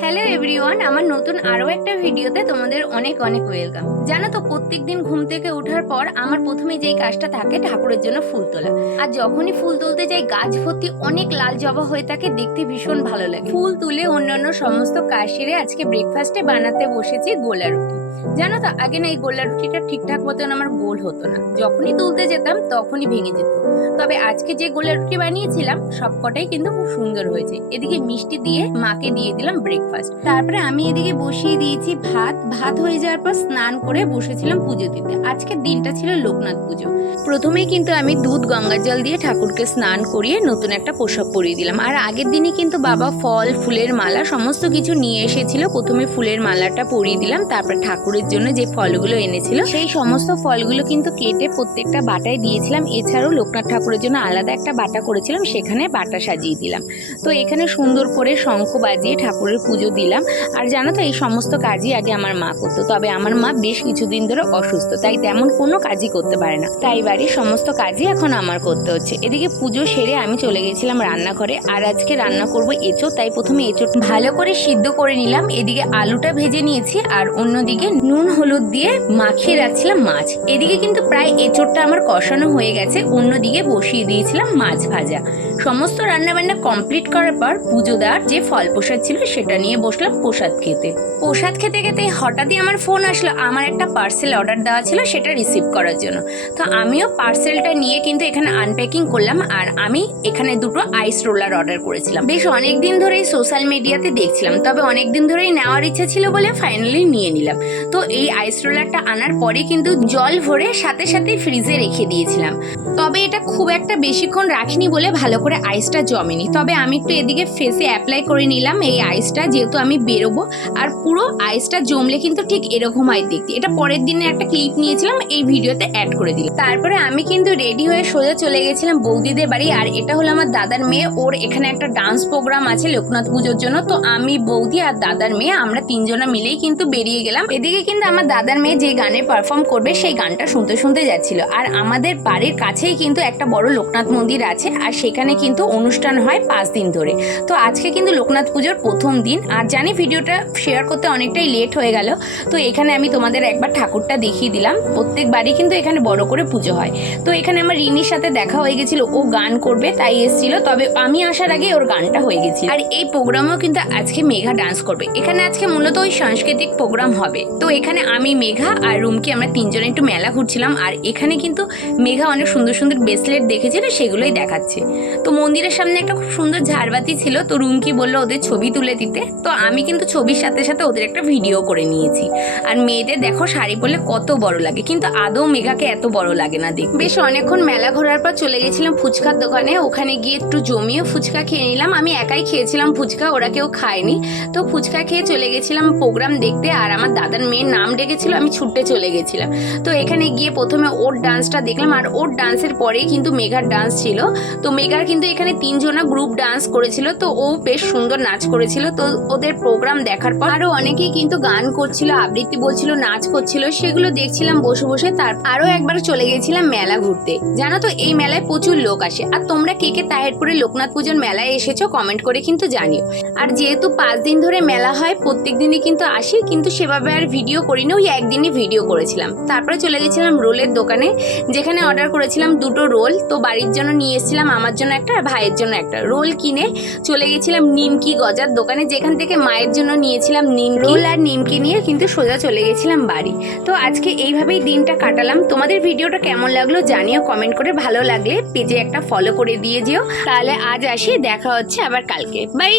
Hello everyone আমার নতুন আরও একটা ভিডিওতে তোমাদের অনেক অনেক ওয়েলকাম জানো তো, প্রত্যেকদিন ঘুম থেকে ওঠার পর আমার প্রথমে যেই কাজটা থাকে, ঠাকুরের জন্য ফুল তোলা। আর যখনই ফুল তুলতে যাই, গাছ ভর্তি অনেক লাল জবা হয়ে থাকে, দেখতে ভীষণ ভালো লাগে। ফুল তুলে অন্যান্য সমস্ত কাজ সেরে আজকে ব্রেকফাস্টে বানাতে বসেছি গোলা রুটি। জানো তো, আগে না এই গোলা রুটিটা ঠিকঠাক মতন আমার গোল হতো না। যখনই তুলতে যেতাম, তখনই ভেঙে যেত। তবে আজকে যে গোলা রুটি বানিয়েছিলাম, সবকটাই কিন্তু খুব সুন্দর হয়েছে। এদিকে মিষ্টি দিয়ে মাকে দিয়ে দিলাম ব্রেকফাস্ট তারপরে আমি এদিকে বসিয়ে দিয়েছি ভাত। ভাত হয়ে যাওয়ার পর স্নান করে বসেছিলাম পুজো দিতে। আজকের দিনটা ছিল লোকনাথ পুজো। প্রথমেই কিন্তু আমি দুধ গঙ্গা জল দিয়ে ঠাকুরকে স্নান করিয়ে নতুন একটা পোশাক পরিয়ে দিলাম। আর আগের দিনই কিন্তু বাবা ফল, ফুলের মালা সমস্ত কিছু নিয়ে এসেছিল। প্রথমে ফুলের মালাটা পরিয়ে দিলাম, তারপর ঠাকুরের জন্য যে ফলগুলো এনেছিল, সেই সমস্ত ফলগুলো কিন্তু কেটে প্রত্যেকটা বাটায় দিয়েছিলাম। এছাড়াও লোকনাথ ঠাকুরের জন্য আলাদা একটা বাটা করেছিলাম, সেখানে বাটা সাজিয়ে দিলাম। তো এখানে সুন্দর করে শঙ্খ বাজিয়ে ঠাকুরের পুজো দিলাম। আর জানো তো, এই সমস্ত কাজই আগে আমার মা করতো। তবে আমার মা বেশ কিছুদিন ধরে অসুস্থ, তাই তেমন কোনো কাজই করতে পারে না। তাই বাড়ির সমস্ত কাজই এখন আমার করতে হচ্ছে। এদিকে পুজো সেরে আমি চলে গেছিলাম রান্নাঘরে। আর আজকে রান্না করব এঁচো, তাই প্রথমে এঁচোট ভালো করে সিদ্ধ করে নিলাম। এদিকে আলুটা ভেজে নিয়েছি, আর অন্যদিকে নুন, হলুদ দিয়ে মাখিয়ে রাখছিলাম মাছ। এদিকে কিন্তু প্রায় এঁচোরটা আমার কষানো হয়ে গেছে। অন্যদিকে বসিয়ে দিয়েছিলাম মাছ ভাজা। সমস্ত রান্নাবান্না কমপ্লিট করার পর পুজো দেওয়ার যে ফল প্রসাদ ছিল সেটা নিয়ে বসলাম প্রসাদ খেতে। প্রসাদ খেতে খেতে হঠাৎই আমার ফোন আসলো। আমার একটা পার্সেল অর্ডার দেওয়া ছিল সেটা রিসিভ করার জন্য। তো আমিও পার্সেলটা নিয়ে কিন্তু এখানে আনপ্যাকিং করলাম আর আমি এখানে দুটো আইস রোলার অর্ডার করেছিলাম। বেশ অনেক দিন ধরেই সোশ্যাল মিডিয়াতে দেখছিলাম, তবে অনেক দিন ধরেই নেওয়ার ইচ্ছা ছিল বলে ফাইনালি নিয়ে নিলাম। তো এই আইস রোলারটা আনার পরে কিন্তু জল ভরে সাথে সাথে ফ্রিজে রেখে দিয়েছিলাম। তবে এটা খুব একটা বেশিক্ষণ রাখিনি বলে ভালো করে আইসটা জমেনি। তবে আমি একটু এদিকে ফেসে অ্যাপ্লাই করে নিলাম। এই আইসটা যেহেতু আমি বেরোবো, আর পুরো আইসটা জমলে কিন্তু ঠিক এরকম হয় দেখতে। এটা পরের দিনে একটা ক্লিপ নিয়েছিলাম, এই ভিডিওতে অ্যাড করে দিলাম। তারপরে আমি কিন্তু রেডি হয়ে সোজা চলে গেছিলাম বৌদিদের বাড়ি, আর এটা হলো আমার দাদার মেয়ে। ওর এখানে একটা ডান্স প্রোগ্রাম আছে লোকনাথ পুজোর জন্য। তো আমি, বৌদি আর দাদার মেয়ে, আমরা তিনজনা মিলেই কিন্তু বেরিয়ে গেলাম। এদিকে কিন্তু আমার দাদার মেয়ে যে গানে পারফর্ম করবে, সেই গানটা শুনতে শুনতে যাচ্ছিল। আর আমাদের বাড়ির কাছেই কিন্তু একটা বড় লোকনাথ মন্দির আছে, আর সেখানে কিন্তু অনুষ্ঠান হয় পাঁচ দিন ধরে। তো আজকে কিন্তু লোকনাথ পুজোর প্রথম দিন। আর জানি ভিডিওটা শেয়ার করতে অনেকটাই লেট হয়ে গেল। তো এখানে আমি তোমাদের একবার ঠাকুরটা দেখিয়ে দিলাম। প্রত্যেক বাড়ি কিন্তু এখানে বড় করে পুজো হয়। তো এখানে আমার রিনির সাথে দেখা হয়ে গেছিল। ও গান করবে, তাই এসেছিল। তবে আমি আসার আগে ওর গানটা হয়ে গেছিল। আর এই প্রোগ্রামেও কিন্তু আজকে মেঘা ডান্স করবে। এখানে আজকে মূলত ওই সাংস্কৃতিক প্রোগ্রাম হবে। তো এখানে আমি, মেঘা আর রুমকি আমরা তিনজনে একটু মেলা ঘুরছিলাম। আর এখানে কিন্তু মেঘা অনেক সুন্দর সুন্দর ব্রেসলেট দেখেছিল সেগুলোই দেখাচ্ছে। তো মন্দিরের সামনে একটা খুব সুন্দর ঝাড়বাতি ছিল, তো রুমকি বলল ওদের ছবি তুলে দিতে। তো আমি কিন্তু ছবির সাথে সাথে ওদের একটা ভিডিও করে নিয়েছি। আর মেয়েদের দেখো শাড়ি পরলে কত বড় লাগে, কিন্তু আদৌ মেঘাকে এত বড় লাগে না দেখ বেশ অনেকক্ষণ মেলা ঘোরার পর চলে গেছিলাম ফুচকার দোকানে, ওখানে গিয়ে একটু জমিয়ে ফুচকা খেয়ে নিলাম। আমি একাই খেয়েছিলাম ফুচকা, ওরা কেউ খায়নি। তো ফুচকা খেয়ে চলে গেছিলাম প্রোগ্রাম দেখতে, আর আমার দাদার মেয়ের নাম ডেকেছিল, আমি ছুটে চলে গেছিলাম। তো এখানে গিয়ে প্রথমে ওর ডান্সটা দেখলাম, আর ওর ডান্সের পরেই কিন্তু মেঘার ডান্স ছিল। তো মেঘার এখানে তিনজনা গ্রুপ ডান্স করেছিল, তো ও বেশ সুন্দর নাচ করেছিল। তো ওদের প্রোগ্রাম দেখার পর আরও অনেকেই কিন্তু গান করছিল, আবৃত্তি বলছিল, নাচ করছিল, সেগুলো দেখছিলাম বসে বসে। তার আরও একবার চলে গেছিলাম মেলা ঘুরতে। জানো তো, এই মেলায় প্রচুর লোক আসে। আর তোমরা কে কে তাহেরপুরে লোকনাথ পুজোর মেলায় এসেছ কমেন্ট করে কিন্তু জানিও। আর যেহেতু পাঁচ দিন ধরে মেলা হয়, প্রত্যেক দিনই কিন্তু আসি, কিন্তু সেভাবে আর ভিডিও করি না ওই একদিনই ভিডিও করেছিলাম। তারপরে চলে গেছিলাম রোলের দোকানে, যেখানে অর্ডার করেছিলাম দুটো রোল। তো বাড়ির জন্য নিয়ে এসেছিলাম, আমার জন্য একটা আর ভাইয়ের জন্য একটা রোল কিনে চলে গেছিলাম নিমকি গজার দোকানে, যেখান থেকে মায়ের জন্য নিয়েছিলাম নিম রোল আর নিমকি নিয়ে কিন্তু সোজা চলে গেছিলাম বাড়ি। তো আজকে এইভাবেই দিনটা কাটালাম। তোমাদের ভিডিওটা কেমন লাগল জানিও কমেন্ট করে। ভালো লাগলে পেজে একটা ফলো করে দিয়ে যেও। তাহলে আজ আসি, দেখা হচ্ছে আবার কালকে। বাই